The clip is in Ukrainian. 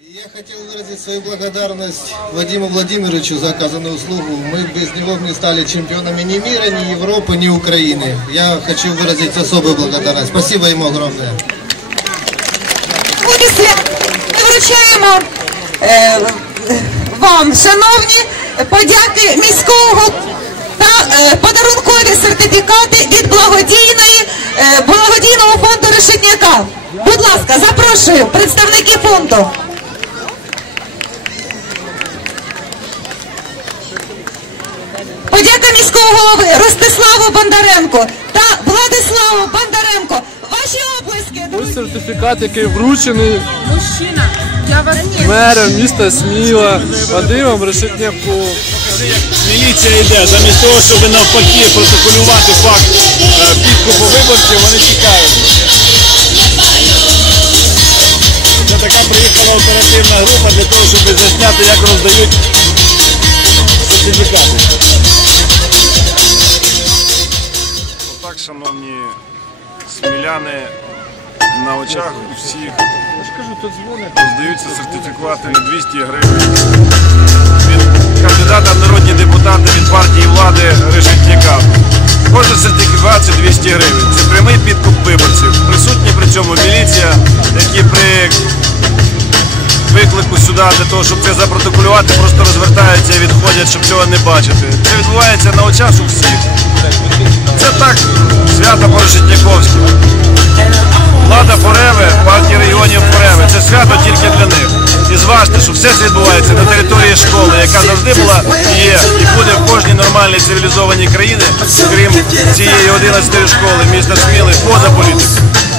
Я хотел выразить свою благодарность Вадиму Владимировичу за оказанную услугу. Мы без него бы не стали чемпионами ни мира, ни Европы, ни Украины. Я хочу выразить особую благодарность. Спасибо ему огромное. Буде свят. вам, шановні, подяки міського та е, подарункові сертифікати від благодійної, е, благодійного фонду Решетняка. Будь ласка, запрошую представники фонду. Подяка міського голови Ростиславу Бондаренко та сертифікат, який вручений Мужчина, я вас мером міста Сміла Вадимом Решетняку. Міліція йде, замість того, щоб навпаки протоколювати факт е, підкупу виборців, вони тікають. Це така приїхала оперативна група для того, щоб засняти, як роздають сертифікати. Отак, шановні сміляни, на очах у всіх роздаються сертифікати на 200 гривень від кандидата в народні депутати від партії влади Решетняка. Кожен сертифікат це 200 гривень. Це прямий підкуп виборців. Присутні при цьому міліція, які при виклику сюди для того, щоб це запротоколювати, просто розвертаються і відходять, щоб цього не бачити. Це відбувається на очах у всіх. Це так, свято по-решетняковськи. Влада Фореви, партія регіонів Фореви. Це свято тільки для них. І зважте, що все це відбувається на території школи, яка завжди була і є, і буде в кожній нормальній цивілізованій країні, крім цієї 11 школи, міста Сміли, поза політикою.